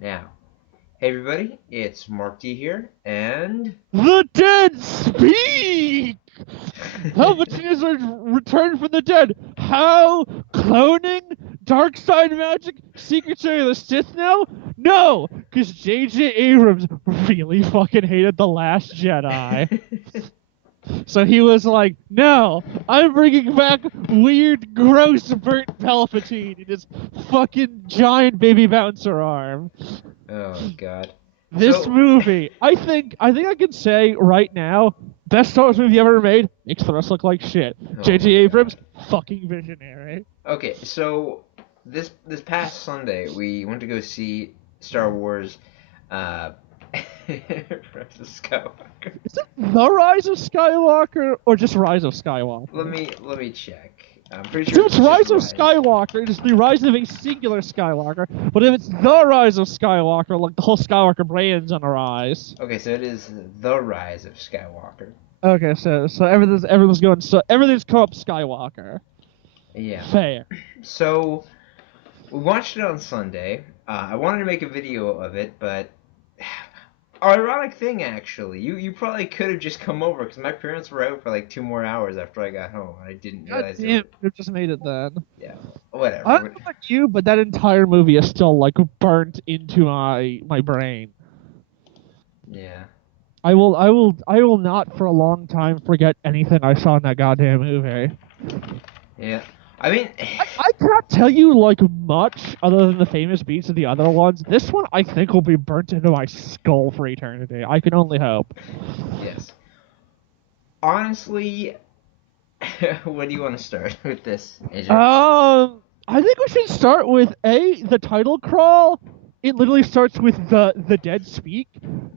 Now, hey everybody, it's Mark D here, and The dead speak! Palpatine has returned from the dead. How? Cloning? Dark side magic? Secretary of the Sith now? No! Because J.J. Abrams really fucking hated The Last Jedi. So he was like, no, I'm bringing back weird, gross, burnt Palpatine in his fucking giant baby bouncer arm. oh god. This So, movie, I can say right now, best Star Wars movie ever made. Makes the rest look like shit. oh J.J. my Abrams, god. fucking visionary. Okay, so this past Sunday we went to go see Star Wars, uh, Rise of Skywalker. Is it The Rise of Skywalker or just Rise of Let Skywalker? me let me check. I'm pretty sure So it's it's just Rise of Rise. Skywalker, it's the rise of a singular Skywalker. But if it's The Rise of Skywalker, like the whole Skywalker brand's on a rise. Okay, so it is the Rise of Skywalker. Okay, so everything's going so everything's come up Skywalker. Yeah. Fair. So we watched it on Sunday. I wanted to make a video of it, but ironic thing actually, you probably could have just come over because my parents were out for like 2 more hours after I got home. I didn't God realize they damn, were. it just made it then. Yeah, I don't whatever. know about you, but that entire movie is still like burnt into my brain. Yeah, I will not for a long time forget anything I saw in that goddamn movie. yeah. I mean, I cannot tell you like much other than the famous beats of the other ones. This one I think will be burnt into my skull for eternity. I can only hope. yes. Honestly, where do you want to start with this, AJ? I think we should start with the title crawl. It literally starts with the dead speak,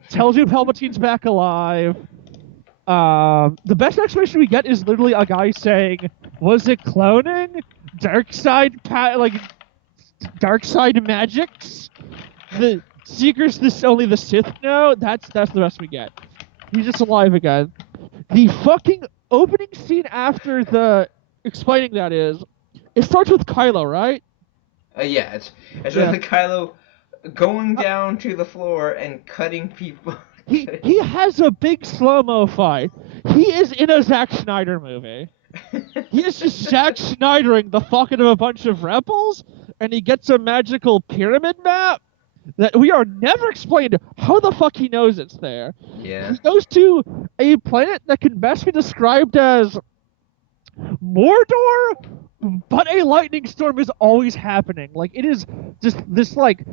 tells you Palpatine's back alive. The best explanation we get is literally a guy saying, "Was it cloning? Like dark side magics? The secrets this only the Sith know." That's the best we get. He's just alive again. The fucking opening scene after the explaining that is, it starts with Kylo, right? Yeah, it's Yeah. really Kylo going down to the floor and cutting people. He has a big slow-mo fight. He is in a Zack Snyder movie. He is just Zack Snydering the fucking of a bunch of rebels, and he gets a magical pyramid map that we are never explained how the fuck he knows it's there. Yeah. He goes to a planet that can best be described as Mordor, but a lightning storm is always happening. Like, it is just this, like,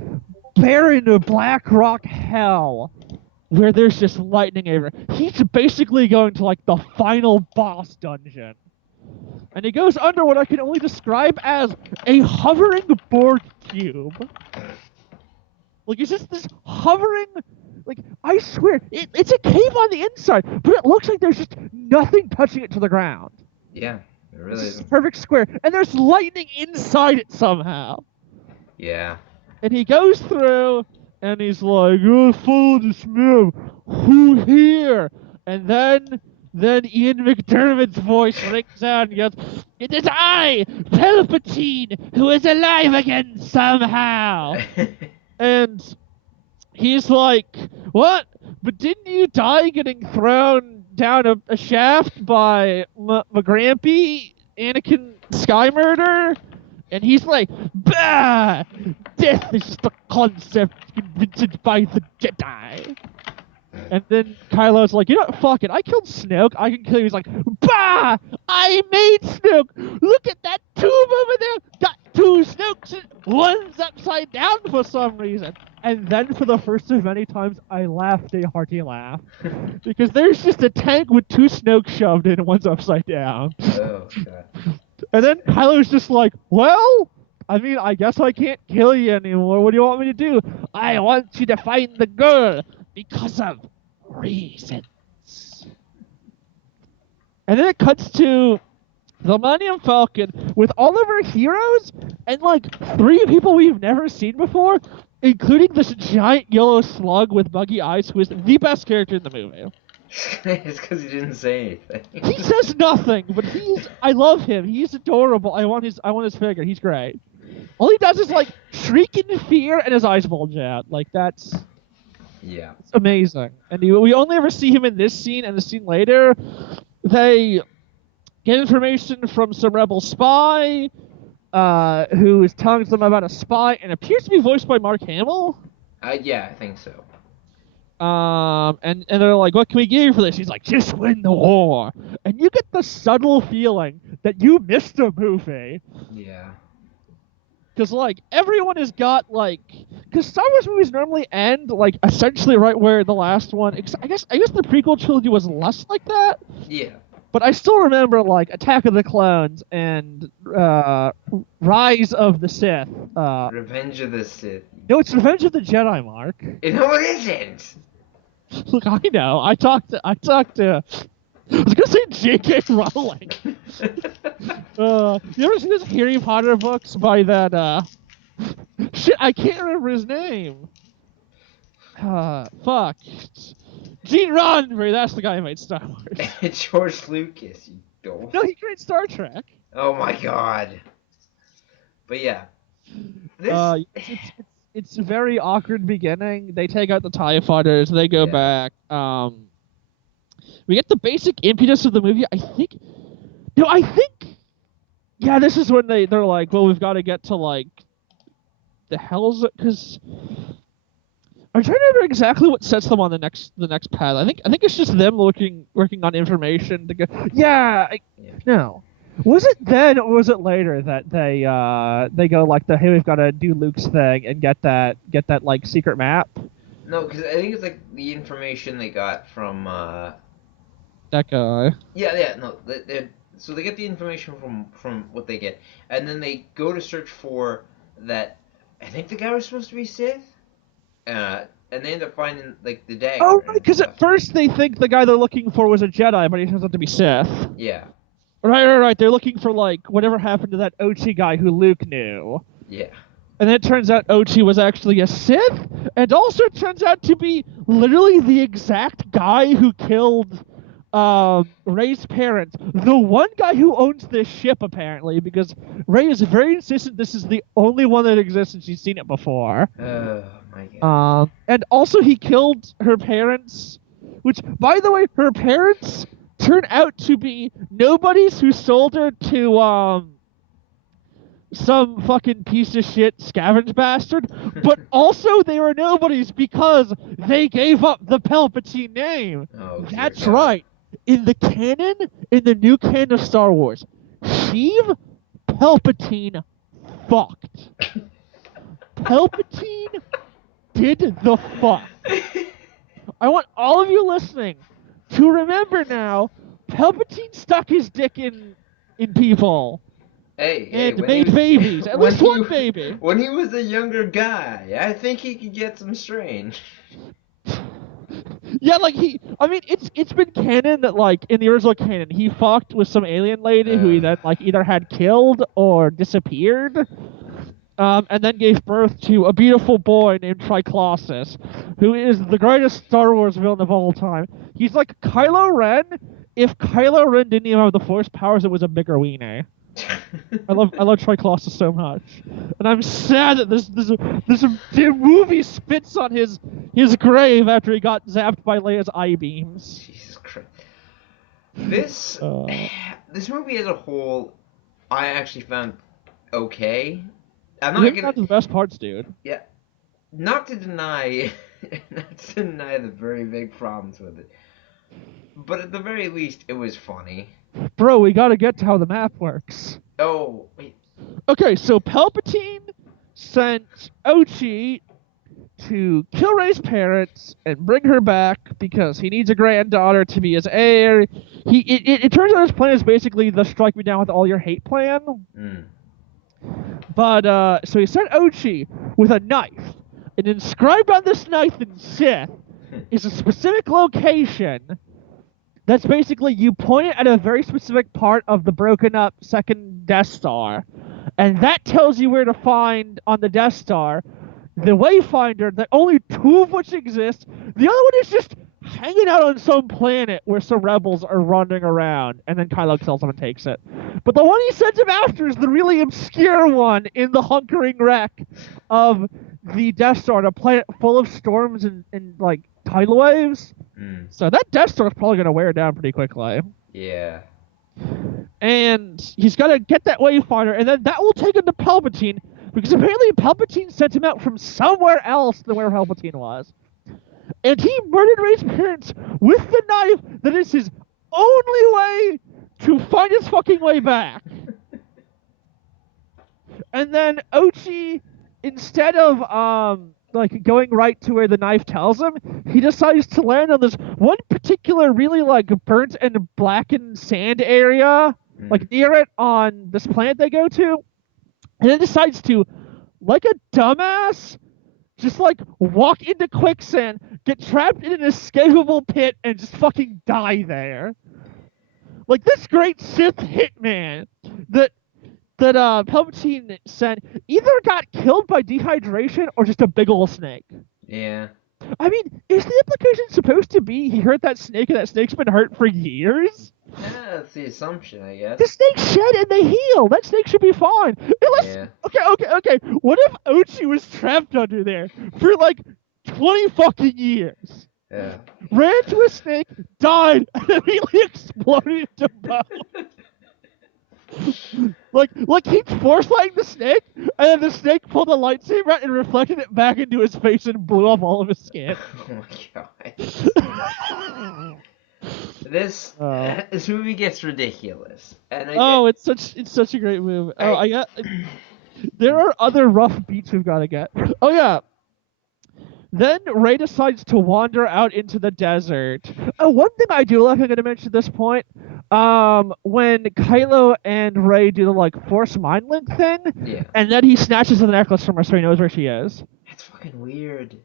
barren black rock hell where there's just lightning everywhere. He's basically going to, like, the final boss dungeon. And he goes under what I can only describe as a hovering Borg cube. Like, it's just this hovering. Like, I swear, it's a cave on the inside, but it looks like there's just nothing touching it to the ground. Yeah, it really It's is. just a perfect square, and there's lightning inside it somehow. Yeah. And he goes through, and he's like, "Oh, follow the smell. Who here?" And then Ian McDermott's voice rings out and goes, "It is I, Palpatine, who is alive again somehow." And he's like, "What? But didn't you die getting thrown down a shaft by McGrampy, Anakin Sky Murder?" And he's like, "Bah! Death is just a concept invented by the Jedi." And then Kylo's like, "You know what? Fuck it. I killed Snoke. I can kill you." He's like, "Bah! I made Snoke. Look at that tube over there. Got two Snokes. One's upside down for some reason." And then, for the first of many times, I laughed a hearty laugh because there's just a tank with two Snokes shoved in, and one's upside down. Oh god. And then Kylo's just like, "Well, I mean, I guess I can't kill you anymore. What do you want me to do? I want you to find the girl because of reasons." And then it cuts to the Millennium Falcon with all of our heroes and like three people we've never seen before, including this giant yellow slug with buggy eyes who is the best character in the movie. It's because he didn't say anything. He says nothing, but I love him. He's adorable. I want his figure. He's great. All he does is like shriek in fear and his eyes bulge out. Like that's Yeah. amazing. And we only ever see him in this scene and the scene later. They get information from some rebel spy who is telling them about a spy and appears to be voiced by Mark Hamill. Yeah, I think so. And they're like, what can we give you for this? He's like, just win the war. And you get the subtle feeling that you missed a movie. Yeah. Because, like, everyone has got, like... Because Star Wars movies normally end, like, essentially right where the last one... I guess the prequel trilogy was less like that. Yeah. But I still remember, like, Attack of the Clones and Rise of the Sith. Revenge of the Sith. No, it's Revenge of the Jedi, Mark. No, it isn't. Look, I know. I talked to. I was gonna say J.K. Rowling. You ever seen those Harry Potter books by that? Shit, I can't remember his name. Fuck. Gene Roddenberry. That's the guy who made Star Wars. George Lucas, you dope. No, he created Star Trek. Oh my god. But yeah. This... It's a very awkward beginning. They take out the TIE fighters. They go back. We get the basic impetus of the movie. I think. Yeah, this is when they're like, well, we've got to get to like. The hell's it? Because I'm trying to remember exactly what sets them on the next path. I think it's just them working on information to go. No. Was it then or was it later that they go like hey, we've got to do Luke's thing and get that like secret map? No, because I think it's like the information they got from that guy. Yeah, no. So they get the information from what they get, and then they go to search for that. I think the guy was supposed to be Sith, and they end up finding like the dagger. Oh, right, because at first they think the guy they're looking for was a Jedi, but he turns out to be Sith. Yeah. Right. They're looking for, like, whatever happened to that Ochi guy who Luke knew. Yeah. And then it turns out Ochi was actually a Sith, and also it turns out to be literally the exact guy who killed Rey's parents. The one guy who owns this ship, apparently, because Rey is very insistent this is the only one that exists and she's seen it before. Oh, my God. And also he killed her parents, which, by the way, her parents... turn out to be nobodies who sold her to some fucking piece of shit scavenge bastard, but also they were nobodies because they gave up the Palpatine name. Oh, that's right. In the new canon of Star Wars, Sheev, Palpatine fucked. Palpatine did the fuck. I want all of you listening to remember now, Palpatine stuck his dick in people. And made babies. At least one baby. When he was a younger guy, I think he could get some strange. Yeah, like it's been canon that like in the original canon he fucked with some alien lady who he then like either had killed or disappeared. And then gave birth to a beautiful boy named Triclossus, who is the greatest Star Wars villain of all time. He's like Kylo Ren. If Kylo Ren didn't even have the Force powers, it was a bigger wiener. I love Triclossus so much, and I'm sad that this movie spits on his grave after he got zapped by Leia's eye beams. Jesus Christ! This movie as a whole, I actually found okay. I'm not gonna the best parts, dude. Yeah, not to deny the very big problems with it, but at the very least, it was funny. Bro, we gotta get to how the map works. Oh, wait. Okay, so Palpatine sent Ochi to kill Rey's parents and bring her back because he needs a granddaughter to be his heir. It turns out his plan is basically the strike me down with all your hate plan. Mm. But, so he sent Ochi with a knife. And inscribed on this knife in Sith is a specific location that's basically you point it at a very specific part of the broken up second Death Star. And that tells you where to find on the Death Star the Wayfinder, that only two of which exist. The other one is just hanging out on some planet where some rebels are running around, and then Kylo kills him and takes it. But the one he sends him after is the really obscure one in the hunkering wreck of the Death Star, a planet full of storms and like tidal waves. So that Death Star is probably going to wear down pretty quickly. Yeah. And he's got to get that Wayfinder, and then that will take him to Palpatine, because apparently Palpatine sent him out from somewhere else than where Palpatine was. And he murdered Rey's parents with the knife that is his only way to find his fucking way back. And then Ochi, instead of like going right to where the knife tells him, he decides to land on this one particular really like burnt and blackened sand area, like near it on this planet they go to, and then decides to, like a dumbass, just like walk into quicksand, get trapped in an escapable pit, and just fucking die there. Like this great Sith hitman that Palpatine sent either got killed by dehydration or just a big ol' snake. Yeah. I mean, is the implication supposed to be he hurt that snake and that snake's been hurt for years? Yeah, that's the assumption, I guess. The snake shed and they heal. That snake should be fine. Unless, Yeah. Okay. What if Ochi was trapped under there for like 20 fucking years? Yeah. Ran to a snake, died, and immediately exploded into bone. like he force lighting the snake, and then the snake pulled a lightsaber out and reflected it back into his face and blew off all of his skin. Oh my god. This movie gets ridiculous. And it's such a great movie. There are other rough beats we've got to get. Oh yeah. Then Rey decides to wander out into the desert. One thing I do like, I'm going to mention at this point, when Kylo and Rey do the like Force Mind Link thing, and then he snatches the necklace from her so he knows where she is. It's fucking weird.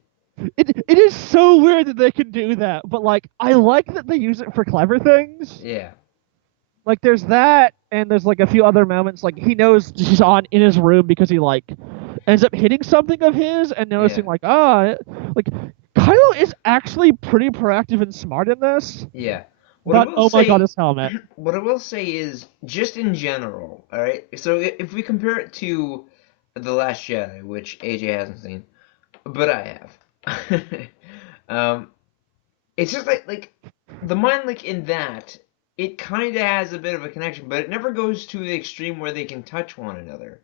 It is so weird that they can do that, but like I like that they use it for clever things. Yeah. Like there's that, and there's like a few other moments. Like he knows she's in his room because he like ends up hitting something of his and noticing like Kylo is actually pretty proactive and smart in this. Yeah. But oh my god, his helmet. What I will say is, just in general, all right. So if we compare it to The Last Jedi, which AJ hasn't seen, but I have, it's just like the mind link in that. It kind of has a bit of a connection, but it never goes to the extreme where they can touch one another.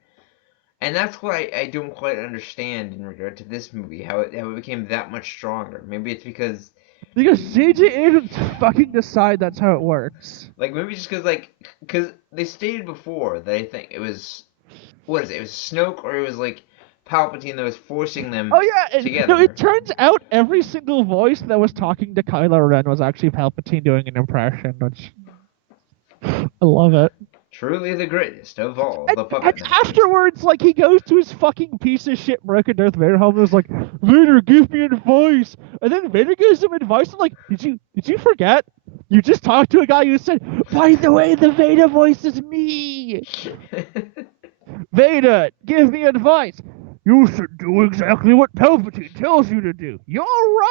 And that's what I don't quite understand in regard to this movie, how it became that much stronger. Maybe it's because J.J. Abrams fucking decide that's how it works. Like, maybe just because they stated before that I think it was, what is it? It was Snoke or it was like Palpatine that was forcing them together. No, it turns out every single voice that was talking to Kylo Ren was actually Palpatine doing an impression, which I love it. Truly the greatest of all the puppet And afterwards, like, he goes to his fucking piece of shit broken Darth Vader helmet and is like, Vader, give me advice. And then Vader gives him advice. I'm like, did you forget? You just talked to a guy who said, by the way, the Vader voice is me. Vader, give me advice. You should do exactly what Palpatine tells you to do. You're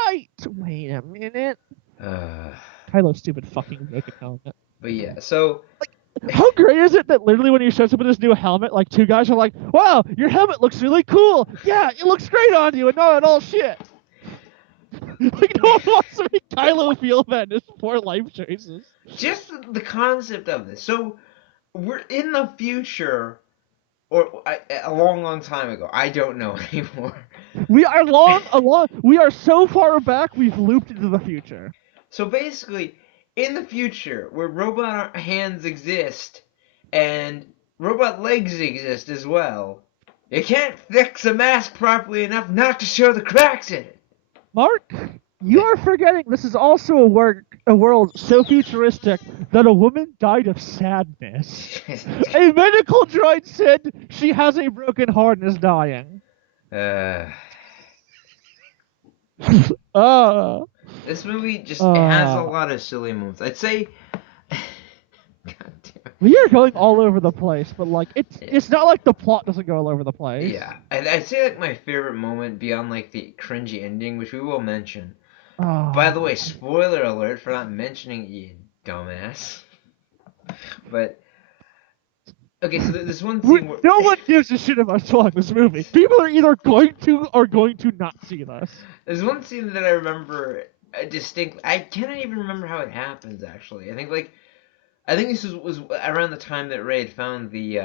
right. Wait a minute. Kylo's stupid fucking broken helmet. But yeah, so... Like, how great is it that literally when he shows up with his new helmet, like, two guys are like, wow, your helmet looks really cool. Yeah, it looks great on you and not at all shit. Like, no one wants to make Kylo feel bad in his poor life choices. Just the concept of this. So, we're in the future, or a long, long time ago. I don't know anymore. We are we are so far back, we've looped into the future. So basically, in the future, where robot hands exist, and robot legs exist as well, you can't fix a mask properly enough not to show the cracks in it. Mark, you are forgetting this is also a world so futuristic that a woman died of sadness. A medical droid said she has a broken heart and is dying. This movie just it has a lot of silly moves. I'd say... God damn it. We are going all over the place, but like it's not like the plot doesn't go all over the place. Yeah, I'd say like my favorite moment beyond like the cringy ending, which we will mention, By the way, Oh. spoiler alert for not mentioning it, you dumbass. But okay, so there's one scene where No one gives a shit about spoiling this movie. People are either going to or going to not see this. there's one scene that I remember distinctly. I cannot even remember how it happens. Actually, I think this was around the time that Ray had found the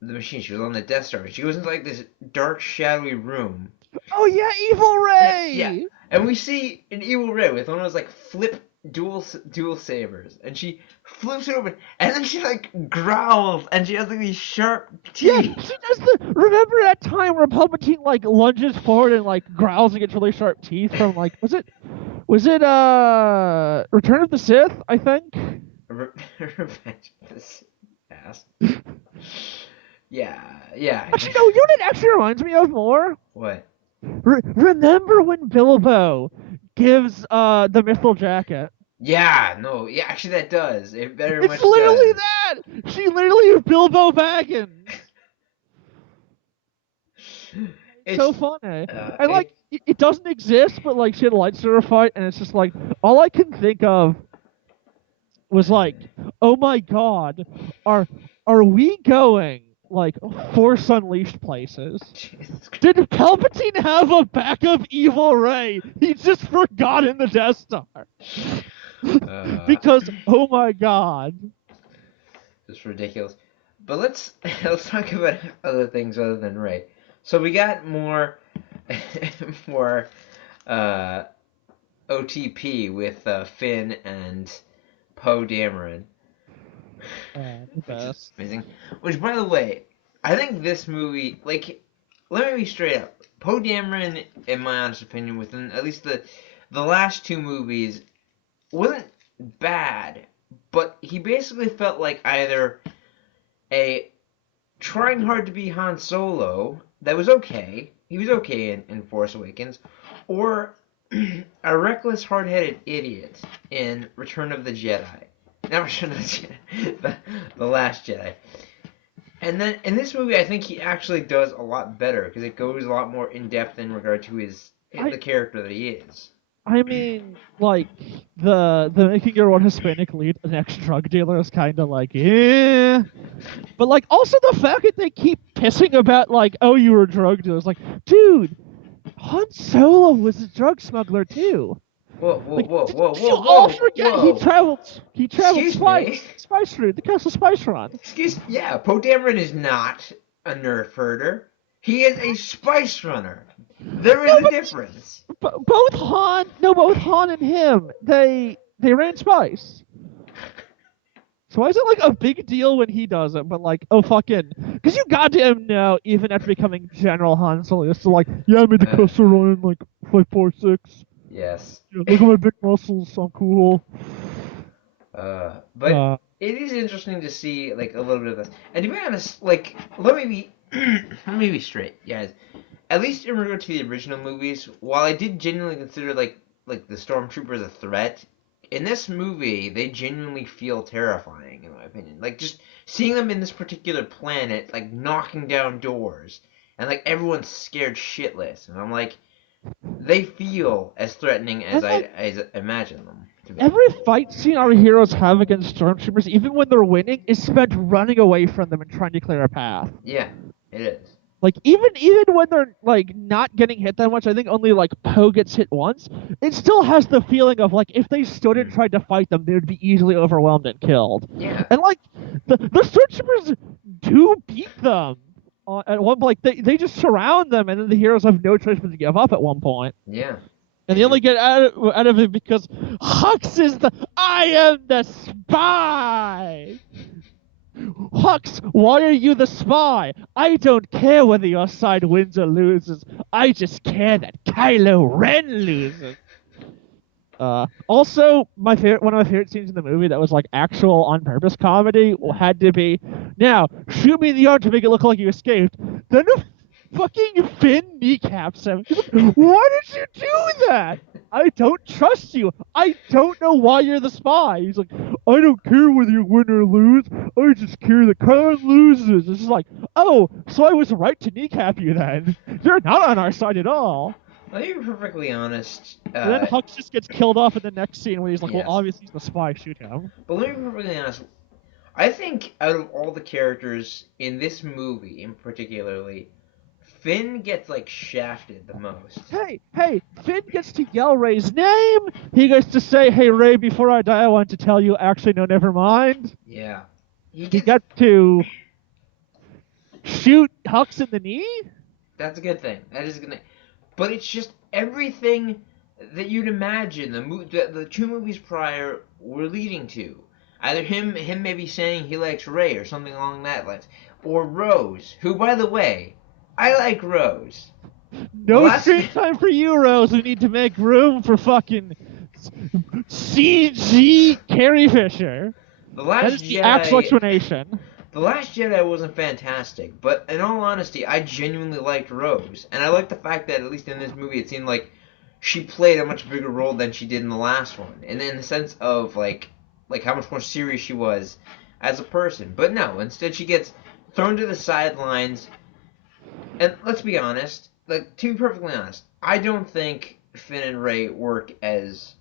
machine. She was on the Death Star. She goes into like this dark, shadowy room. Oh yeah, Evil Yeah, Ray! and we see an evil Ray with one of those like flip dual sabers, and she flips it open, and then she like growls, and she has like these sharp Yeah, teeth. she does the. Remember that time where Palpatine like lunges forward and like growls and gets really sharp teeth from like was it Return of the Sith? I think. Revenge of this ass. Yeah, yeah. Actually, no. You know what it actually reminds me of more? What? Remember when Bilbo gives the Mithril jacket? Yeah, no, yeah. Actually, that does. It very It's much literally does. that. She literally is Bilbo Baggins. It's so It's funny. uh, And like it, it doesn't exist, but like she had a lightsaber fight, and it's just like all I can think of was like, oh my god, are are we going like Force Unleashed places? Jesus Did Palpatine have a backup evil Ray? He just forgot in the Death Star. Uh, Because oh my god. it's ridiculous. But let's talk about other things other than Ray. So we got more more uh, OTP with Finn and Poe Dameron, The which is best. amazing. Which, by the way, I think this movie, like, let me be straight up. Poe Dameron, in my honest opinion, within at least the last two movies, wasn't bad, but he basically felt like either a trying hard to be Han Solo that was okay. He was okay in Force Awakens, or a reckless, hard-headed idiot in Return of the Jedi. Not Return of the Jedi, the Last Jedi. And then in this movie, I think he actually does a lot better because it goes a lot more in depth in regard to I the character that he is. I mean, like the making your own Hispanic lead an ex drug dealer is kind of like, yeah. But like also the fact that they keep pissing about like, oh, you were a drug dealer. It's like, dude, Han Solo was a drug smuggler too. Whoa, whoa, Like, whoa, whoa, did you whoa, all whoa, forget whoa! he traveled Excuse me. spice route, the Castle Spice Run. Yeah, Poe Dameron is not a nerf herder. He is a spice runner. There is No, a difference. both Han and him, they ran spice. So why is it like a big deal when he does it, but like, oh fucking, because you goddamn know, even after becoming General Han Solo, you're still like, yeah, I made the Uh, Castle Run in like 546. yes. Yeah, look at my big muscles, I'm cool. But Uh, it is interesting to see like a little bit of this. And to be honest, like let me be let me be straight, guys. At least in regard to the original movies, while I did genuinely consider like the stormtroopers a threat, in this movie they genuinely feel terrifying in my opinion. Like just seeing them in this particular planet, like knocking down doors, and like everyone's scared shitless, and I'm like, they feel as threatening as and like I imagine them to be. every fight scene our heroes have against stormtroopers, even when they're winning, is spent running away from them and trying to clear a path. Yeah, it is. Like even when they're like not getting hit that much, I think only like Poe gets hit once. It still has the feeling of like if they stood and Mm. tried to fight them, they would be easily overwhelmed and killed. Yeah, And like the stormtroopers do beat them at one point. Like they just surround them, and then the heroes have no choice but to give up at one point. yeah, And they they only do. get out of it because Hux is the I am the spy. Hux, why are you the spy? I don't care whether your side wins or loses. I just care that Kylo Ren loses. Also, one of my favorite scenes in the movie that was like actual on purpose comedy had to be, now shoot me in the arm to make it look like you escaped. Then a fucking Finn kneecaps him. He's like, why did you do that? I don't trust you. I don't know why you're the spy. He's like, I don't care whether you win or lose. I just care that Khan loses. It's just like, oh, so I was right to kneecap you then. You're not on our side at all. Let me be perfectly honest. And then Hux just gets killed off in the next scene when he's like, well, Yes. obviously he's the spy, shoot him. But let me be perfectly honest. I think out of all the characters in this movie, in particularly, Finn gets like shafted the most. Hey, Finn gets to yell Ray's name. He gets to say, hey, Ray, before I die, I want to tell you, actually, no, never mind. Yeah. He He gets. gets to shoot Hux in the knee. That's a good thing. That is a good thing. But it's just everything that you'd imagine the two movies prior were leading to. Either him maybe saying he likes Ray or something along that lines, or Rose, who by the way, I like Rose. The No last screen time for you, Rose. We need to make room for fucking CG Carrie Fisher. the That last is the actual Jedi explanation. The Last Jedi wasn't fantastic, but in all honesty, I genuinely liked Rose, and I liked the fact that at least in this movie, it seemed like she played a much bigger role than she did in the last one, and in the sense of like how much more serious she was as a person. But no, instead she gets thrown to the sidelines, and let's be honest, like to be perfectly honest, I don't think Finn and Rey work as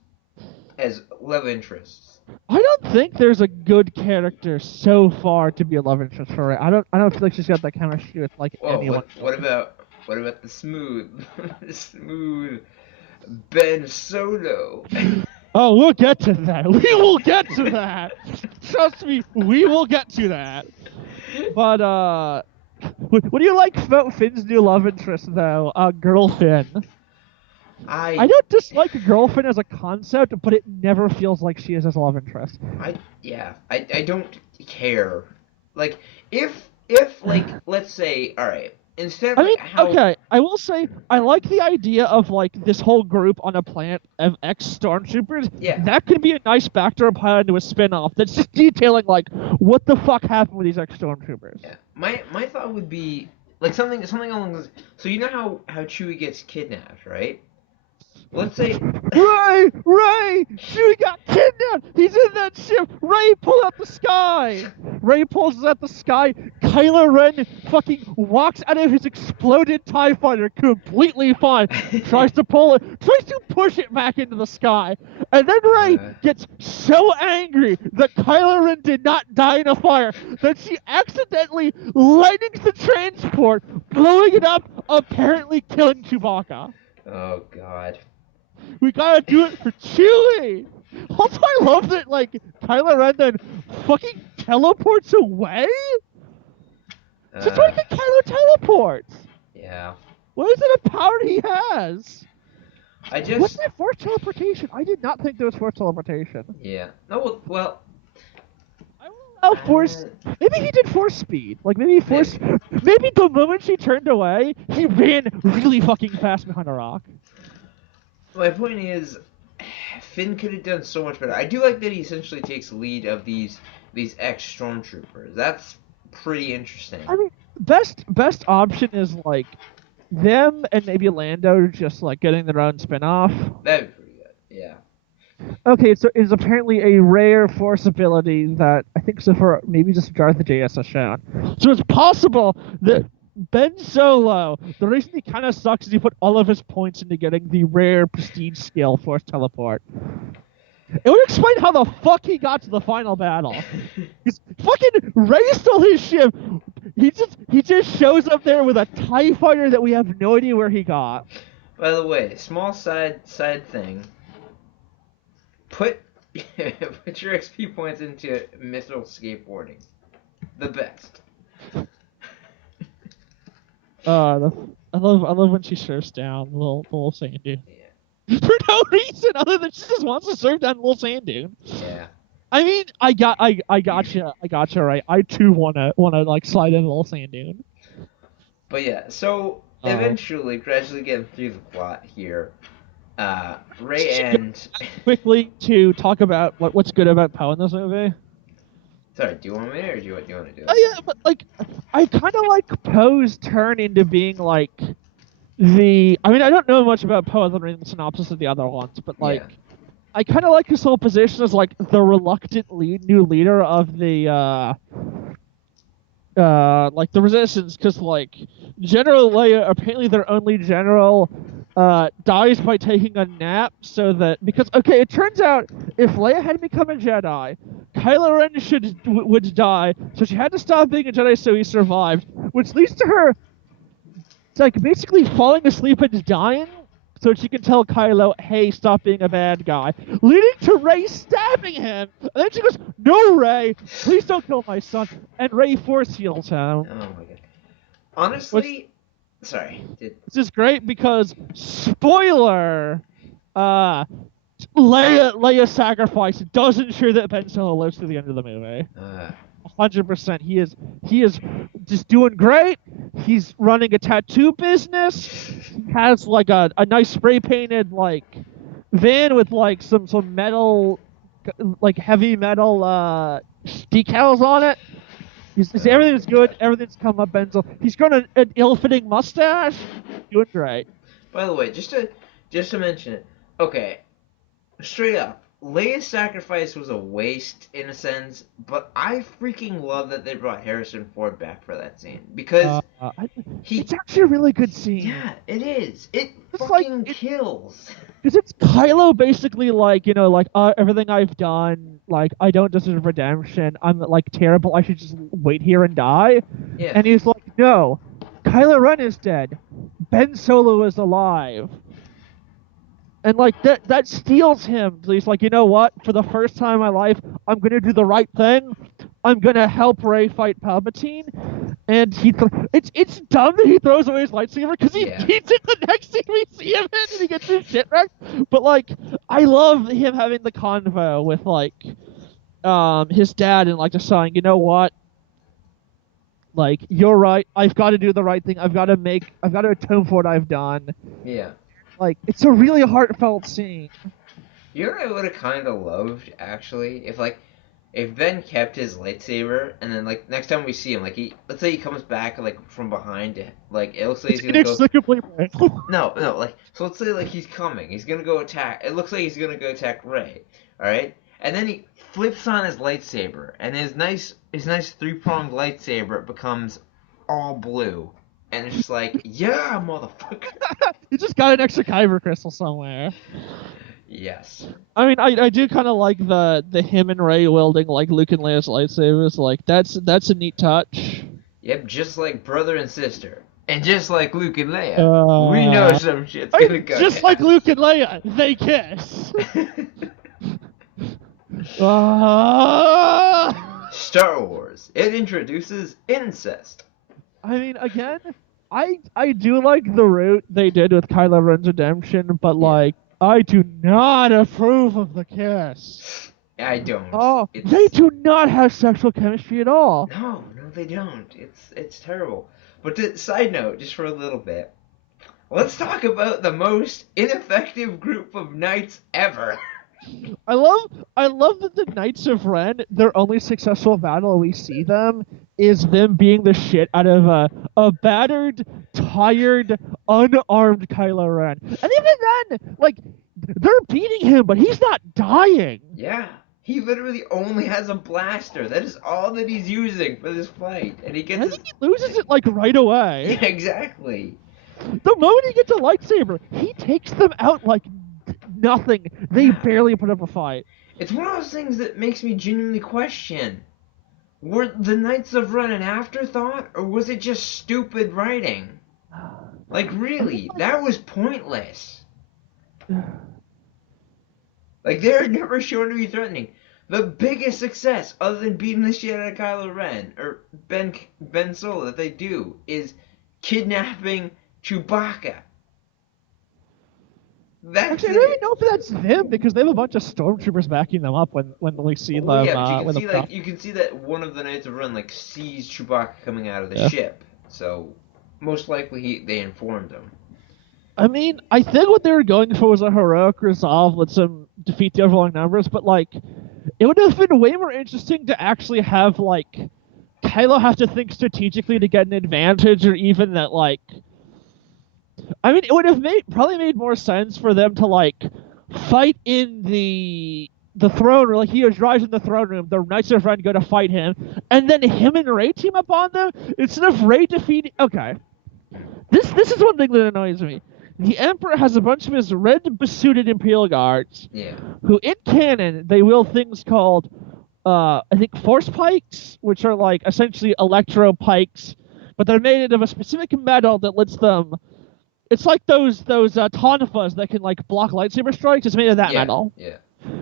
love interests. I don't think there's a good character so far to be a love interest for Ray. I don't feel like she's got that chemistry with like Whoa, anyone. what about the smooth the smooth Ben Solo? Oh, we'll get to that. We will get to that. Trust me, we will get to that. But what do you like about Finn's new love interest though? Girl Finn. I I don't dislike girlfriend as a concept, but it never feels like she is his love interest. I don't care. Like if like let's say all right instead of I like mean, how okay, I will say I like the idea of like this whole group on a planet of ex-stormtroopers. yeah That could be a nice backdoor pilot into a spin-off that's just detailing like what the fuck happened with these ex-stormtroopers. yeah my thought would be like something along those. So you know how Chewie gets kidnapped, right? Let's say Ray! Chewie got kidnapped! He's in that ship! Ray, pull out the sky! Ray pulls out the sky. Kylo Ren fucking walks out of his exploded TIE fighter completely fine. Tries to push it back into the sky. And then Ray gets so angry that Kylo Ren did not die in a fire that she accidentally lightnings the transport, blowing it up, apparently killing Chewbacca. oh god. We gotta do it for Chewie! Also, I love that, like, Kylo Ren then fucking teleports away? Since when can Kylo teleport? Yeah. What is it a power he has? What's I just that force teleportation? I did not think there was force teleportation. yeah no well I will allow force. Maybe he did force speed. Like, maybe force. maybe. Maybe the moment she turned away, he ran really fucking fast behind a rock. My point is, Finn could have done so much better. I do like that he essentially takes lead of these ex stormtroopers. That's pretty interesting. I mean, best option is like them and maybe Lando just like getting their own spin-off. That'd be pretty good. Yeah. Okay, so it's apparently a rare force ability that I think so far maybe just Darth JS has shown. So it's possible that Ben Solo, the reason he kind of sucks is he put all of his points into getting the rare prestige skill force teleport. It would explain how the fuck he got to the final battle. Because fucking Ray stole his ship. He just shows up there with a TIE fighter that we have no idea where he got. By the way, small side thing. Put put your XP points into missile skateboarding. The best. I love when she surfs down the little sand dune. Yeah. For no reason other than she just wants to surf down the little sand dune. Yeah. I mean, I gotcha right. I too wanna like slide in a little sand dune. But yeah, so eventually, gradually getting through the plot here, Ray and quickly to talk about what's good about Poe in this movie. sorry, do you want me to, or do you want to do it? Yeah, but like, I kind of like Poe's turn into being like the. I mean, I don't know much about Poe other than reading the synopsis of the other ones, but like, Yeah. I kind of like his whole position as like the reluctant new leader of the like the Resistance, because like General Leia apparently their only general dies by taking a nap so that because okay, it turns out if Leia had become a Jedi, Kylo Ren would die, so she had to stop being a Jedi so he survived, which leads to her like basically falling asleep and dying so she can tell Kylo, hey, stop being a bad guy, leading to Rey stabbing him, and then she goes, no, Rey, please don't kill my son, and Rey force heals him. Oh my god. Honestly, sorry. This is great because spoiler, Leia sacrifice does ensure that Ben Solo lives to the end of the movie. 100%. He is just doing great. He's running a tattoo business. He has like a nice spray painted like van with like some metal, like heavy metal decals on it. Everything's good. Everything's come up, Benzel. He's got an ill-fitting mustache. Doing great. By the way, just to mention it. Okay, straight up, Leia's sacrifice was a waste in a sense, but I freaking love that they brought Harrison Ford back for that scene because it's actually a really good scene. Yeah, it is. It it's fucking kills. Because it's Kylo basically like, like everything I've done, like I don't deserve redemption. I'm like terrible. I should just wait here and die. Yeah. And he's like, no, Kylo Ren is dead. Ben Solo is alive. And like that steals him. So he's like, you know what? For the first time in my life, I'm gonna do the right thing. I'm gonna help Rey fight Palpatine. And it's dumb that he throws away his lightsaber because he's in the next scene we see him in and he gets his shit wrecked. But like, I love him having the convo with like, his dad and like deciding, you know what? Like, you're right. I've got to do the right thing. I've got to atone for what I've done. Yeah. Like, it's a really heartfelt scene. You know what I would have kind of loved, actually? If Ben kept his lightsaber, and then, like, next time we see him, like, let's say he comes back, like, from behind, like, it looks like he's gonna go... No, like, so let's say, like, he's coming. He's gonna go attack... It looks like he's gonna go attack Rey, alright? And then he flips on his lightsaber, and his nice three-pronged lightsaber becomes all blue. And it's just like, yeah, motherfucker. You just got an extra kyber crystal somewhere. Yes. I mean, I do kind of like the him and Rey wielding like Luke and Leia's lightsabers. Like that's a neat touch. Yep, just like brother and sister, and just like Luke and Leia, we know some shit's gonna go just down. like Luke and Leia, they kiss. Star Wars. It introduces incest. I mean, again, I do like the route they did with Kylo Ren's redemption, but like, I do not approve of the kiss. I don't. Oh, they do not have sexual chemistry at all. No, they don't. It's terrible. But side note, just for a little bit, let's talk about the most ineffective group of knights ever. I love that the Knights of Ren, their only successful battle we see them is them being the shit out of a battered, tired, unarmed Kylo Ren. And even then, like, they're beating him, but he's not dying. Yeah. He literally only has a blaster. That is all that he's using for this fight. And he gets he loses it, like, right away. Yeah, exactly. The moment he gets a lightsaber, he takes them out like nothing. They barely put up a fight. It's one of those things that makes me genuinely question, were the Knights of Ren an afterthought, or was it just stupid writing? Like, really, that was pointless. Like, they're never shown to be threatening. The biggest success, other than beating the shit out of Kylo Ren, or Ben Solo, that they do, is kidnapping Chewbacca. Actually, I don't even know if that's them because they have a bunch of stormtroopers backing them up when we see them. Yeah, but you can see that one of the Knights of Ren like sees Chewbacca coming out of the ship, so most likely they informed him. I mean, I think what they were going for was a heroic resolve. Let's defeat the overwhelming numbers, but like, it would have been way more interesting to actually have like Kylo have to think strategically to get an advantage, or even that like. I mean, it would have probably made more sense for them to like fight in the throne room. Like he arrives in the throne room, the Knights of Ren go to fight him, and then him and Rey team up on them instead of Rey defeating. Okay, this is one thing that annoys me. the Emperor has a bunch of his red besuited Imperial Guards, Yeah. who in canon they wield things called I think force pikes, which are like essentially electro pikes, but they're made of a specific metal that lets them. It's like those tonfas that can like block lightsaber strikes. It's made of that Yeah. metal. Yeah.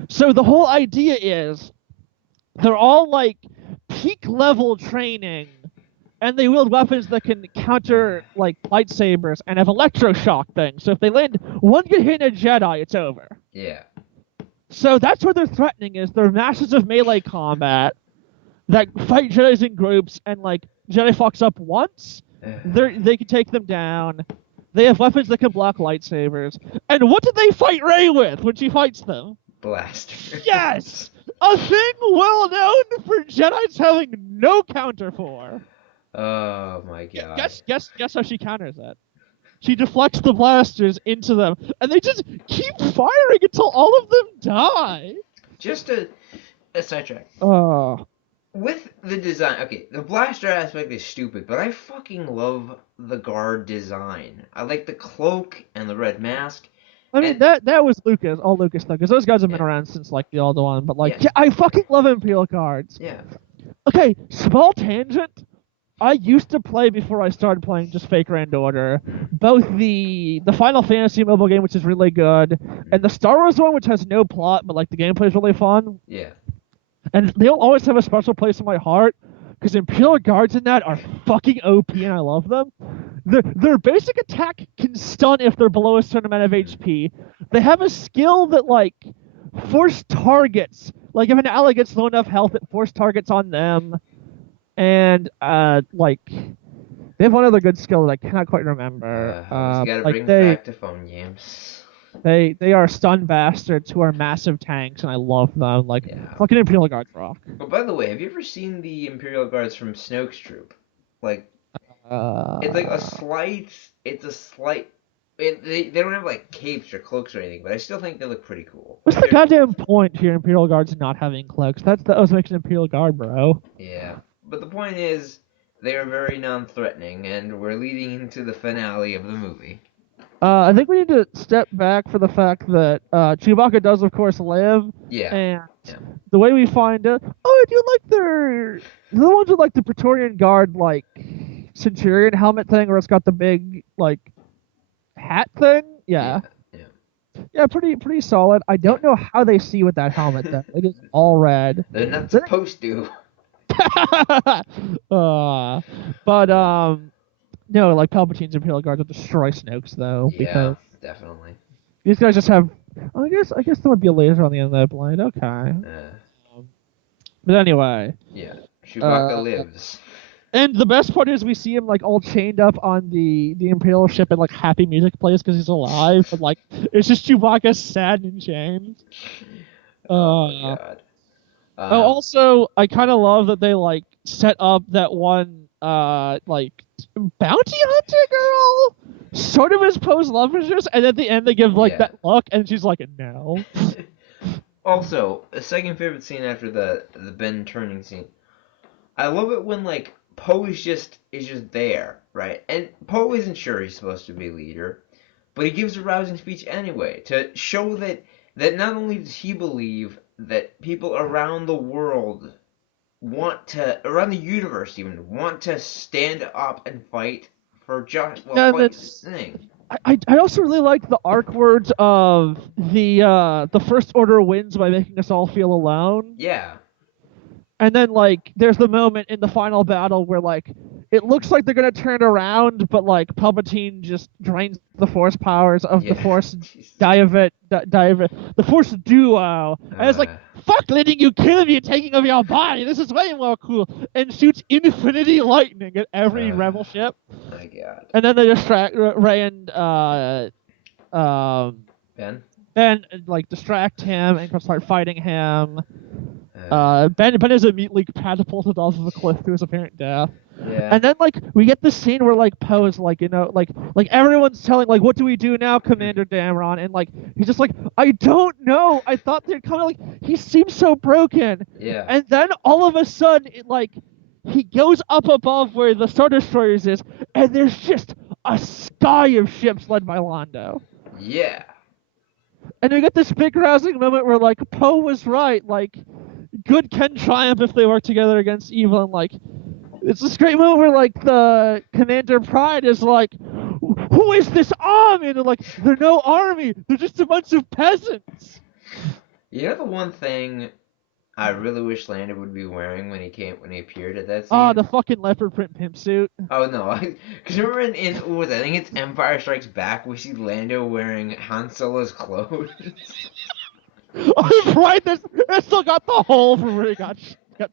So the whole idea is they're all like peak level training, and they wield weapons that can counter like lightsabers and have electroshock things. So if they land one good hit in a Jedi, it's over. Yeah. So that's what they're threatening is they're masters of melee combat that fight Jedis in groups, and like Jedi fucks up once, they can take them down. They have weapons that can block lightsabers. And what did they fight Rey with when she fights them? Blaster. Yes! A thing well known for Jedis having no counter for. Oh my god. Guess how she counters it. She deflects the blasters into them, and they just keep firing until all of them die. Just a sidetrack. Oh. With the design, okay, the blaster aspect is stupid, but I fucking love the guard design. I like the cloak and the red mask. I mean, that was Lucas, all Lucas stuff, because those guys have been around since like the old one. But like, yeah, I fucking love Imperial Guards. Yeah. Okay, small tangent. I used to play before I started playing just fake Grand Order, both the Final Fantasy mobile game, which is really good, and the Star Wars one, which has no plot, but like the gameplay is really fun. Yeah. And they'll always have a special place in my heart, because Imperial Guards in that are fucking OP, and I love them. Their basic attack can stun if they're below a certain amount of HP. They have a skill that, like, force targets. Like, if an ally gets low enough health, it force targets on them. And, like, they have one other good skill that I cannot quite remember. You gotta like bring back to phone games. They are stun bastards who are massive tanks, and I love them. Like, fucking Imperial Guards rock. Oh, by the way, have you ever seen the Imperial Guards from Snoke's troop? Like, it's like a slight. It's a slight. They don't have like capes or cloaks or anything, but I still think they look pretty cool. What's the goddamn point to your Imperial Guards not having cloaks? That was makes an Imperial Guard, bro. Yeah, but the point is, they are very non-threatening, and we're leading into the finale of the movie. I think we need to step back for the fact that Chewbacca does, of course, live. Yeah. And the way we find it, I do like they're the ones with like the Praetorian Guard like Centurion helmet thing, where it's got the big like hat thing. Yeah, pretty solid. I don't know how they see with that helmet though. It is all red. They're not supposed to. But no, like Palpatine's Imperial Guards will destroy Snoke's though. Yeah, because definitely. These guys just have. I guess there would be a laser on the end of that blade. Okay. But anyway. Yeah, Chewbacca lives. And the best part is we see him like all chained up on the Imperial ship, and like happy music plays because he's alive. But like it's just Chewbacca sad and in chains. Oh God. Also, I kind of love that they like set up that one like bounty hunter girl, sort of as Poe's love interest, and at the end they give like that look, and she's like, no. Also, a second favorite scene after the Ben turning scene. I love it when like Poe is just there, right? And Poe isn't sure he's supposed to be leader, but he gives a rousing speech anyway to show that not only does he believe that people around the world around the universe even, want to stand up and fight for thing. I also really like the arc words of the First Order wins by making us all feel alone. Yeah. And then, like, there's the moment in the final battle where, like, it looks like they're going to turn around, but, like, Palpatine just drains the force powers of the Force the Force Duo. And it's like, fuck letting you kill me and taking over your body. This is way more cool. And shoots infinity lightning at every rebel ship. My God. And then they distract Rey and Ben, like, distract him and start fighting him. Ben is immediately catapulted off of a cliff to his apparent death. Yeah. And then like we get the scene where like Poe is like, you know, like everyone's telling like, what do we do now, Commander Dameron? And like he's just like, I don't know. I thought they'd come, like he seems so broken. Yeah. And then all of a sudden he goes up above where the Star Destroyers is, and there's just a sky of ships led by Londo. Yeah. And we get this big rousing moment where, like, Poe was right. Like, good can triumph if they work together against evil. And, like, it's this great moment where, like, the Commander Pride is like, who is this army? And they're like, they're no army. They're just a bunch of peasants. You know the one thing I really wish Lando would be wearing when he appeared at that scene? Ah, the fucking leopard print pimp suit. Oh no, because remember in what was it? I think it's Empire Strikes Back. We see Lando wearing Han Solo's clothes. Oh, right, there's still got the hole from where he got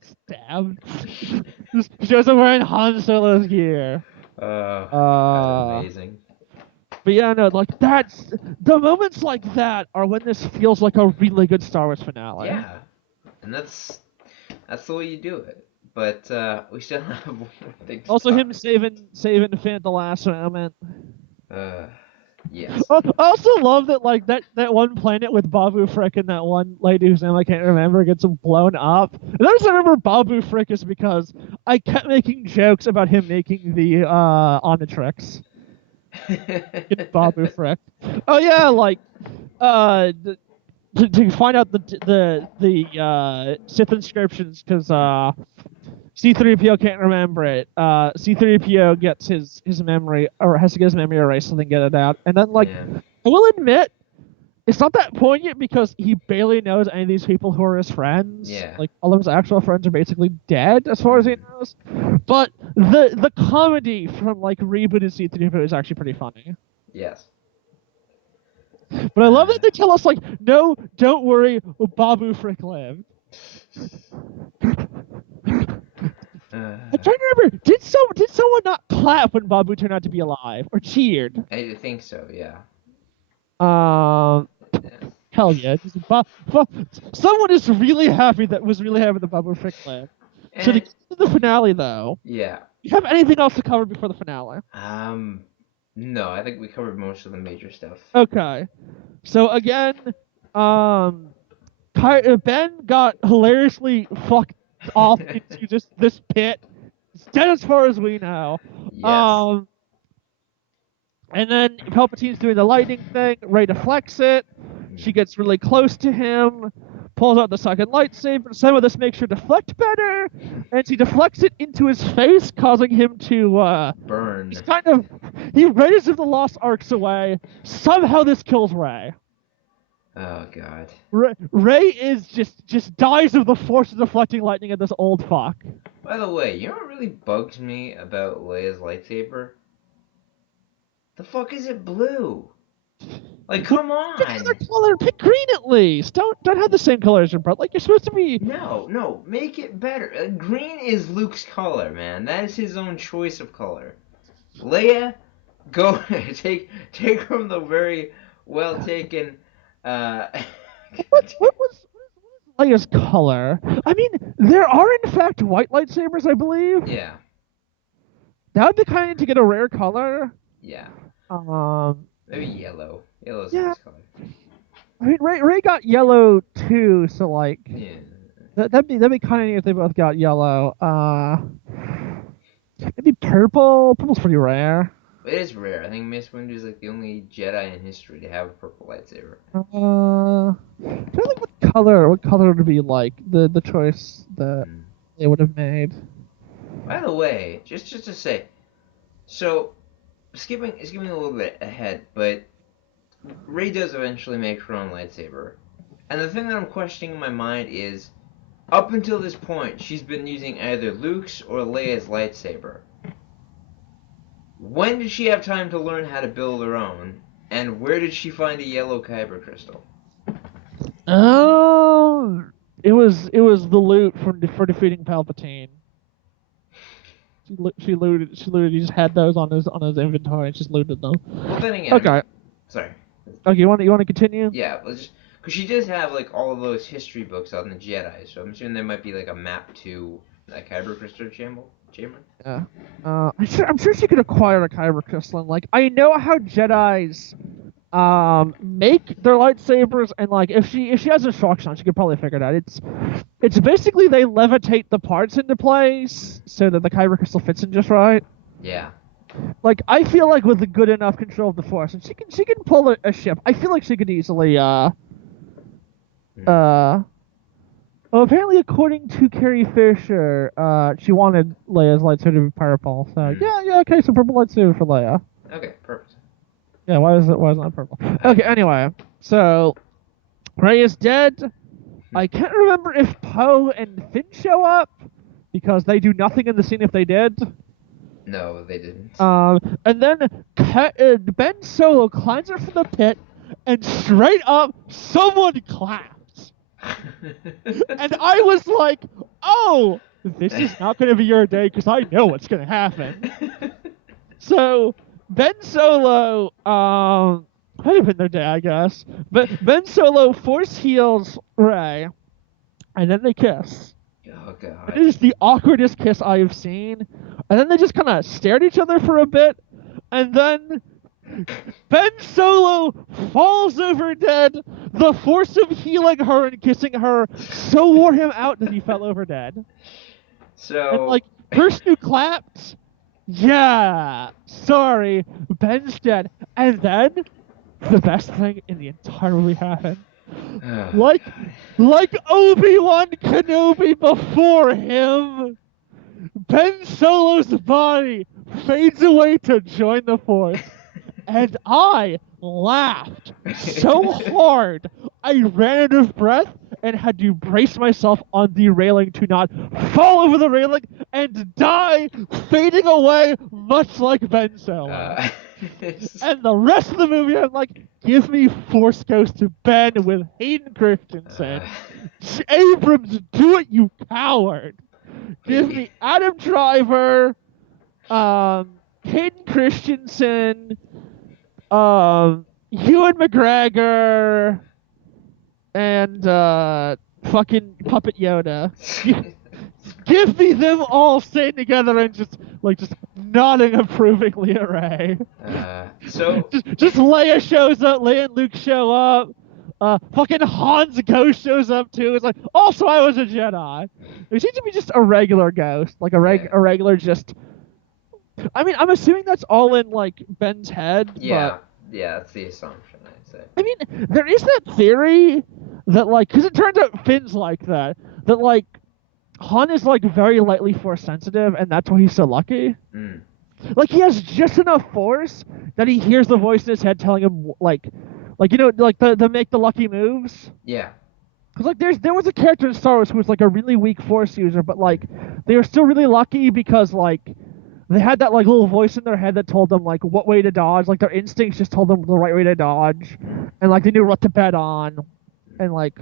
stabbed. Just shows him wearing Han Solo's gear. That's amazing. But yeah, no, like that's the moments like that are when this feels like a really good Star Wars finale. Yeah, and that's the way you do it. But we still have one more thing. Also, him saving Finn at the last moment. Yes. I also love that, like, that one planet with Babu Frick and that one lady whose name I can't remember gets blown up. And the reason I remember Babu Frick is because I kept making jokes about him making the Omnitrix. Babu Frick. Oh yeah, like to find out the Sith inscriptions, because C-3PO can't remember it. C-3PO gets his memory, or has to get his memory erased so they can get it out. And then, like, Yeah. I will admit, it's not that poignant because he barely knows any of these people who are his friends. Yeah. Like, all of his actual friends are basically dead, as far as he knows. But the comedy from, like, rebooted C-3PO is actually pretty funny. Yes. But I love that they tell us, like, no, don't worry, Babu Frick lived. I'm trying to remember. Did someone not clap when Babu turned out to be alive, or cheered? I think so. Yeah. Hell yeah! Someone is really happy that Babu Frick lived. So to get to the finale, though. Yeah. Do you have anything else to cover before the finale? No, I think we covered most of the major stuff. Okay. So again, Ben got hilariously fucked off into just this pit. It's dead as far as we know. Yes. And then Palpatine's doing the lightning thing. Rey deflects it. She gets really close to him, pulls out the second lightsaber. Some of this makes her deflect better, and she deflects it into his face, causing him to burn. He Raiders of the Lost Arcs away. Somehow this kills Rey. Oh god. Rey is just dies of the force of deflecting lightning at this old fuck. By the way, you know what really bugs me about Leia's lightsaber? The fuck is it blue? Like, come on! Pick another color. Pick green at least. Don't have the same color as your brother. Like, you're supposed to be. No, make it better. Green is Luke's color, man. That is his own choice of color. Leia, go take from the very well taken. What was Leia's color? I mean, there are in fact white lightsabers, I believe. Yeah. That would be kind of to get a rare color. Yeah. Maybe yellow. Yellow's yeah. his color. I mean, Rey got yellow too, so like. Yeah. That'd be kind of neat if they both got yellow. Maybe purple. Purple's pretty rare. It is rare. I think Mace Windu is like the only Jedi in history to have a purple lightsaber. I'm trying to think what color would be like the choice that they would have made. By the way, just to say, so skipping a little bit ahead, but Rey does eventually make her own lightsaber, and the thing that I'm questioning in my mind is, up until this point, she's been using either Luke's or Leia's lightsaber. When did she have time to learn how to build her own? And where did she find a yellow kyber crystal? Oh, it was the loot for defeating Palpatine. She looted. He just had those on his inventory and just looted them. Well, then again. Okay. Sorry. Okay, you want to continue? Yeah, let's just because she does have like all of those history books on the Jedi, so I'm assuming there might be like a map to that kyber crystal chamber. Yeah. I'm sure she could acquire a kyber crystal. And, like, I know how Jedi's make their lightsabers, and like if she has instructions, she could probably figure it out. It's basically they levitate the parts into place so that the kyber crystal fits in just right. Yeah. like I feel like with a good enough control of the Force, and she can pull a ship. I feel like she could easily Hmm. uh. Well, apparently, according to Carrie Fisher, she wanted Leia's lightsaber to be purple. So Hmm. yeah, okay, so purple lightsaber for Leia. Okay, perfect. Yeah, why is it? Why is it not purple? I Okay, don't know. anyway, so Rey is dead. I can't remember if Poe and Finn show up because they do nothing in the scene if they did. No, they didn't. And then Ben Solo climbs up from the pit, and straight up, someone claps. And I was like, "Oh, this is not going to be your day because I know what's going to happen." So Ben Solo, might have been their day, I guess. But Ben Solo force heals Rey, and then they kiss. Oh It God. is the awkwardest kiss I have seen. And then they just kind of stare at each other for a bit, and then Ben Solo falls over dead. The force of healing her and kissing her so wore him out that he fell over dead. And So, like, person who clapped, yeah, sorry, Ben's dead. And then the best thing in the entire movie happened. oh Like, God. like Obi-Wan Kenobi before him, Ben Solo's body fades away to join the Force. And I laughed so hard I ran out of breath and had to brace myself on the railing to not fall over the railing and die, fading away, much like Ben Solo. And the rest of the movie, I'm like, give me Force Ghost to Ben with Hayden Christensen. Abrams, do it, you coward. Give me Adam Driver, Hayden Christensen, Ewan McGregor, and fucking Puppet Yoda. Give me them all staying together and just nodding approvingly at Rey. So, Just Leia shows up, Leia and Luke show up. Fucking Han's ghost shows up too. It's like, also I was a Jedi. It seems to be just a regular ghost, like yeah, a regular just. I mean, I'm assuming that's all in like Ben's head, yeah, but yeah. That's the assumption, I'd say. I mean, there is that theory that like, because it turns out Finn's like that, that like Han is like very lightly force sensitive, and that's why he's so lucky. Mm. Like he has just enough force that he hears the voice in his head telling him like you know, like the make the lucky moves. Yeah. Cause like there was a character in Star Wars who was like a really weak force user, but like they were still really lucky because like they had that like little voice in their head that told them like what way to dodge. Like their instincts just told them the right way to dodge, and like they knew what to bet on, and like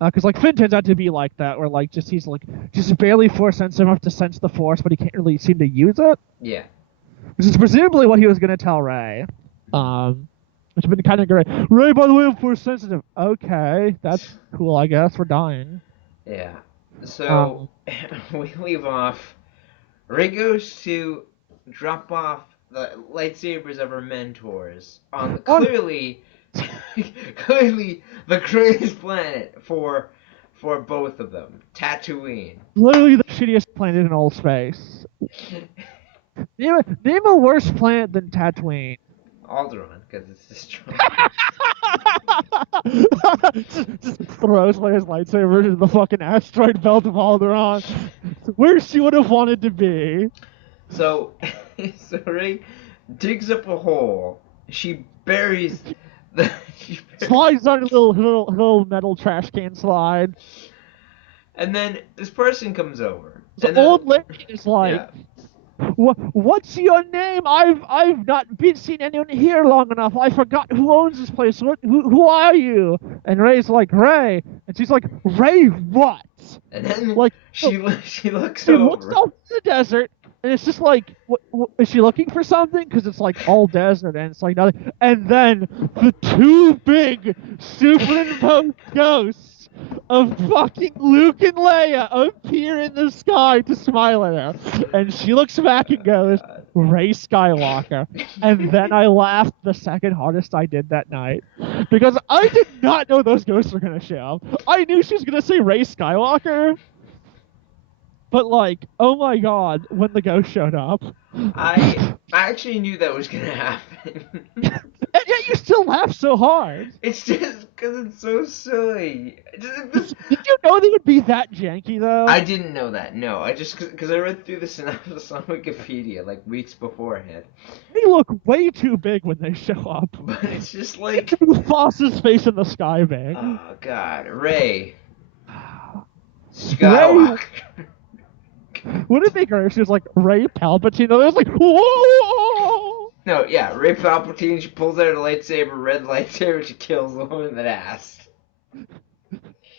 because like Finn turns out to be like that, where like just he's like just barely force sensitive enough to sense the force, but he can't really seem to use it. Yeah. Which is presumably what he was gonna tell Rey. Which would been kind of great. Rey, by the way, I'm force sensitive. Okay, that's cool. I guess we're dying. Yeah. So Um, we leave off. Rey goes to drop off the lightsabers of her mentors on the on clearly the greatest planet for both of them, Tatooine. literally the shittiest planet in all space. Name a worse planet than Tatooine. Alderaan, because it's destroyed. just throws his lightsaber into the fucking asteroid belt of Alderaan, where she would have wanted to be. So, so Rey digs up a hole. She buries the. Slides on a little metal trash can slide. And then this person comes over. The And then, old lady is like, yeah. What's your name? I've not been seen anyone here long enough. I forgot who owns this place. Who are you?" And Ray's like, "Ray," and she's like, "Ray, what?" And then Like she looks she looks over. out in the desert, and it's just like, what is she looking for something? Because it's like all desert, and it's like nothing. And then the two big superimposed ghosts of fucking Luke and Leia appear in the sky to smile at her, and she looks back and goes, "Rey Skywalker." And then I laughed the second hardest I did that night, because I did not know those ghosts were gonna show up. I knew she was gonna say Rey Skywalker. But like, oh my god, when the ghost showed up. I I actually knew that was gonna happen. And yet you still laugh so hard. It's just because it's so silly. Did you know they would be that janky though? I didn't know that. No, I just because I read through the synopsis on Wikipedia like weeks beforehand. They look way too big when they show up. But it's just like, Foss's face in the sky bag. oh god, Ray, Ray, Skywalker. would it be great if she was like Ray Palpatine? They're like, whoa! No, yeah, Ray Palpatine. She pulls out a lightsaber, red lightsaber. She kills the woman that asked.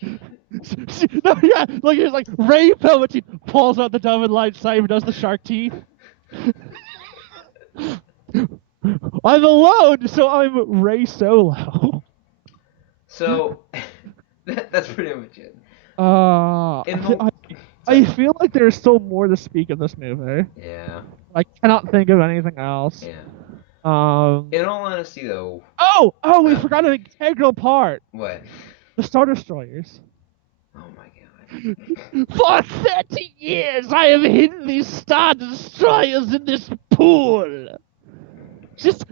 No, yeah, like it's like Ray Palpatine pulls out the diamond lightsaber, does the shark teeth. I'm alone, so I'm Ray Solo. So that's pretty much it. I feel like there's still more to speak in this movie. Yeah. I cannot think of anything else. Yeah. Um. In all honesty, though. Oh, we forgot an integral part. What? The Star Destroyers. Oh my god. For 30 years, I have hidden these Star Destroyers in this pool. Just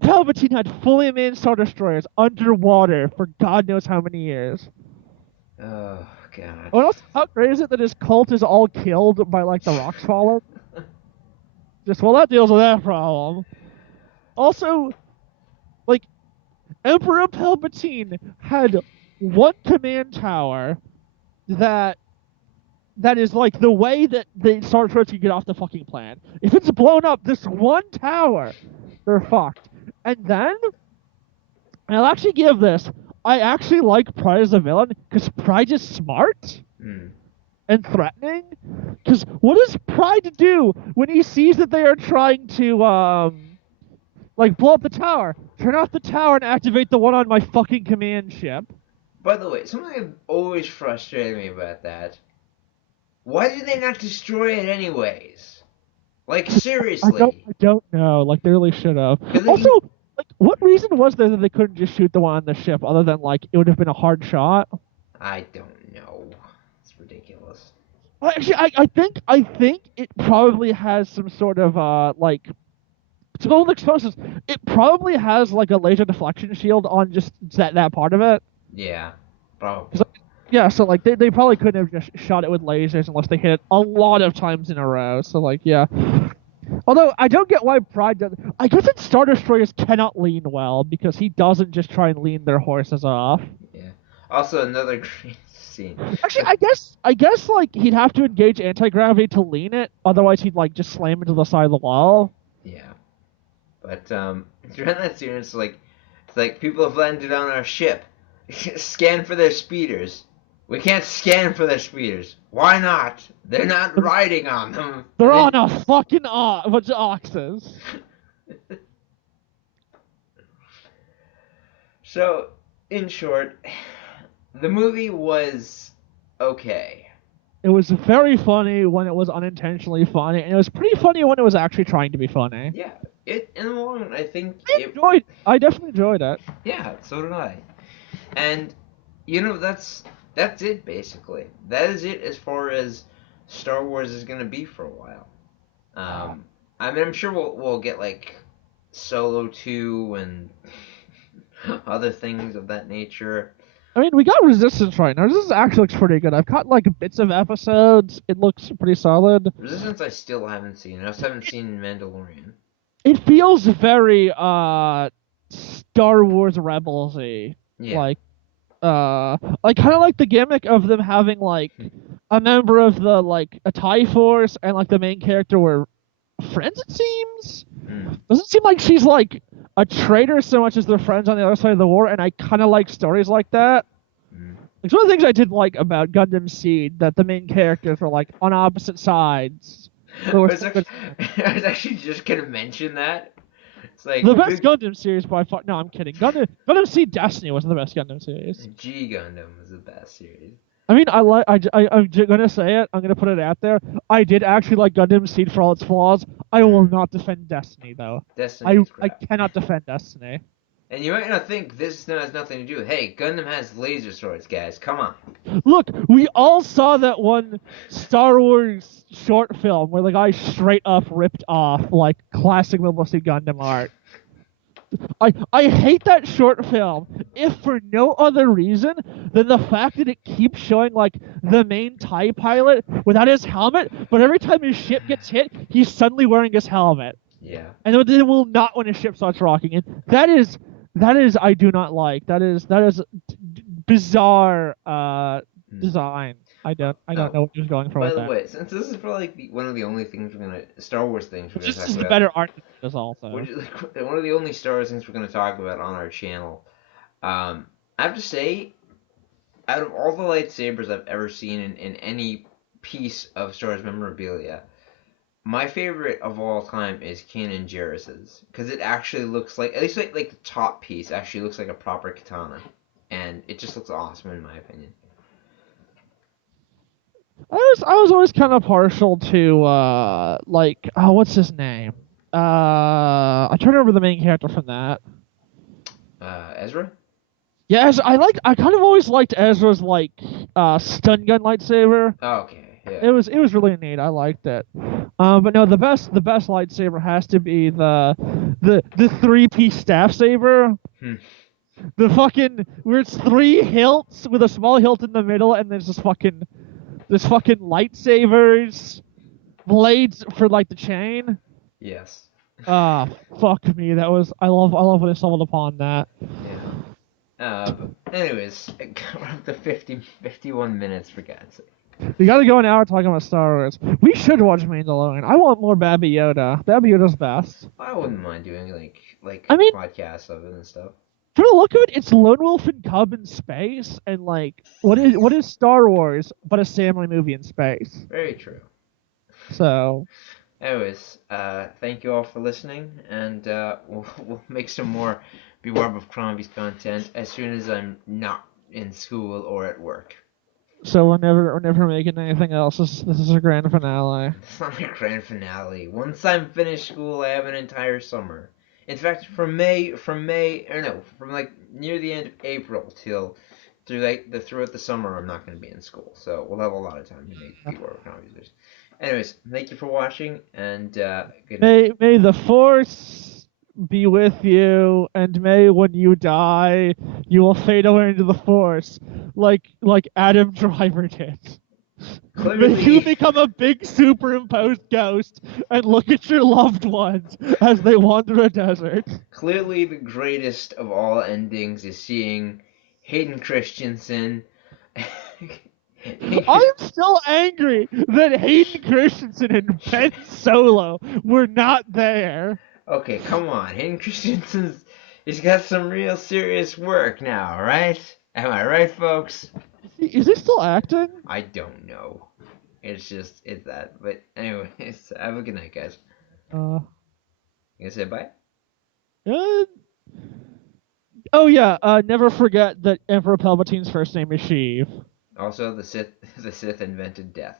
Palpatine had fully manned Star Destroyers underwater for God knows how many years. Oh god. What else? How great is it that his cult is all killed by like the rocks falling? Well, that deals with that problem. Also, like, Emperor Palpatine had one command tower that is like the way that the Star Destroyers can get off the fucking planet. If it's blown up, this one tower, they're fucked. And then, and I'll actually give this, I actually like Pride as a villain, because Pride is smart and threatening. Because what does Pride do when he sees that they are trying to, like, blow up the tower? Turn off the tower and activate the one on my fucking command ship. By the way, something that always frustrated me about that. Why did they not destroy it anyways? Like, seriously. I don't know. Like, they really should have. Also, like, what reason was there that they couldn't just shoot the one on the ship other than, like, it would have been a hard shot? I don't know. It's ridiculous. Well, actually, I think it probably has some sort of, like, to go with explosives, it probably has, like, a laser deflection shield on just that part of it. Yeah, probably. Yeah, so, like, they probably couldn't have just shot it with lasers unless they hit it a lot of times in a row. So, like, yeah. Although, I don't get why Pride does... I guess that Star Destroyers cannot lean well, because he doesn't just try and lean their horses off. Yeah. Also, another great scene. Actually, I guess, like, he'd have to engage anti-gravity to lean it, otherwise he'd, like, just slam into the side of the wall. Yeah. But, during that scene, it's like people have landed on our ship. Scan for their speeders. We can't scan for their speeders. Why not? They're not riding on them. They're on a fucking bunch of oxes. So, in short, the movie was okay. It was very funny when it was unintentionally funny, and it was pretty funny when it was actually trying to be funny. Yeah, in the long run, I think I definitely enjoyed it. Yeah, so did I. And, you know, that's it, basically. That is it as far as Star Wars is going to be for a while. I mean, I'm sure we'll get, like, Solo 2 and other things of that nature. I mean, we got Resistance right now. Resistance actually looks pretty good. I've caught, like, bits of episodes. It looks pretty solid. Resistance I still haven't seen. I also haven't seen Mandalorian. It feels very, Star Wars Rebels-y. Yeah. Like kind of like the gimmick of them having like a member of the like a TIE Force and like the main character were friends. It seems doesn't seem like she's like a traitor so much as they're friends on the other side of the war, and I kind of like stories like that. It's one of the things I did like about Gundam Seed, that the main characters were like on opposite sides. I was actually just gonna mention that. It's like the best Gundam series by far. No, I'm kidding. Gundam Seed Destiny wasn't the best Gundam series. G Gundam was the best series. I mean, I'm gonna say it. I'm gonna put it out there. I did actually like Gundam Seed for all its flaws. I will not defend Destiny though. Destiny. I cannot defend Destiny. And you might not think this has nothing to do. Hey, Gundam has laser swords, guys. Come on. Look, we all saw that one Star Wars short film where the guy straight up ripped off like classic Mobile Suit Gundam art. I hate that short film, if for no other reason than the fact that it keeps showing like the main TIE pilot without his helmet, but every time his ship gets hit, he's suddenly wearing his helmet. Yeah. And then will not when his ship starts rocking. And that is I do not like. That is bizarre Hmm. design. I don't Oh, know what he was going for by with the that. way, since this is probably like one of the only things we're gonna Star Wars things we're Which gonna is talk just the about, better art than this which also. is like one of the only Star Wars things we're gonna talk about on our channel. I have to say, out of all the lightsabers I've ever seen in any piece of Star Wars memorabilia, my favorite of all time is Kanan Jarrus's because it actually looks like, at least like the top piece actually looks like a proper katana, and it just looks awesome in my opinion. I was always kind of partial to like what's his name? I trying to remember the main character from that. Ezra. Yes, I kind of always liked Ezra's like stun gun lightsaber. Oh, okay, yeah. It was really neat. I liked it. But no, the best lightsaber has to be the three-piece staff saber. Hmm. The fucking where it's three hilts with a small hilt in the middle, and there's fucking lightsabers, blades for like the chain. Yes. Ah, fuck me. I love when I stumbled upon that. Yeah. But anyways, we're up to 51 minutes for God's sake. We gotta go an hour talking about Star Wars. We should watch Mandalorian. I want more Baby Yoda. Baby Yoda's best. I wouldn't mind doing like I mean, podcasts of it and stuff. for the look of it, it's Lone Wolf and Cub in space, and like, what is Star Wars but a family movie in space? Very true. So, Anyways, thank you all for listening, and we'll make some more Bewarb of Crombies content as soon as I'm not in school or at work. we're never making anything else. This is a grand finale. It's not a grand finale. Once I'm finished school, I have an entire summer. In fact, from like near the end of April till throughout the summer, I'm not going to be in school, so we'll have a lot of time to make Bewarb of Crombies. Anyways, thank you for watching, and good night. May the Force be with you, and may when you die, you will fade away into the Force, like Adam Driver did. May you Clearly, become a big superimposed ghost and look at your loved ones as they wander a desert. clearly, the greatest of all endings is seeing Hayden Christensen. I'm still angry that Hayden Christensen and Ben Solo were not there. Okay, come on. Hayden Christensen's he's got some real serious work now, right? Am I right, folks? Is he still acting? I don't know. It's that. But anyways, have a good night, guys. Uh, You gonna say bye? uh, oh yeah, never forget that Emperor Palpatine's first name is Sheev. Also, the Sith invented death.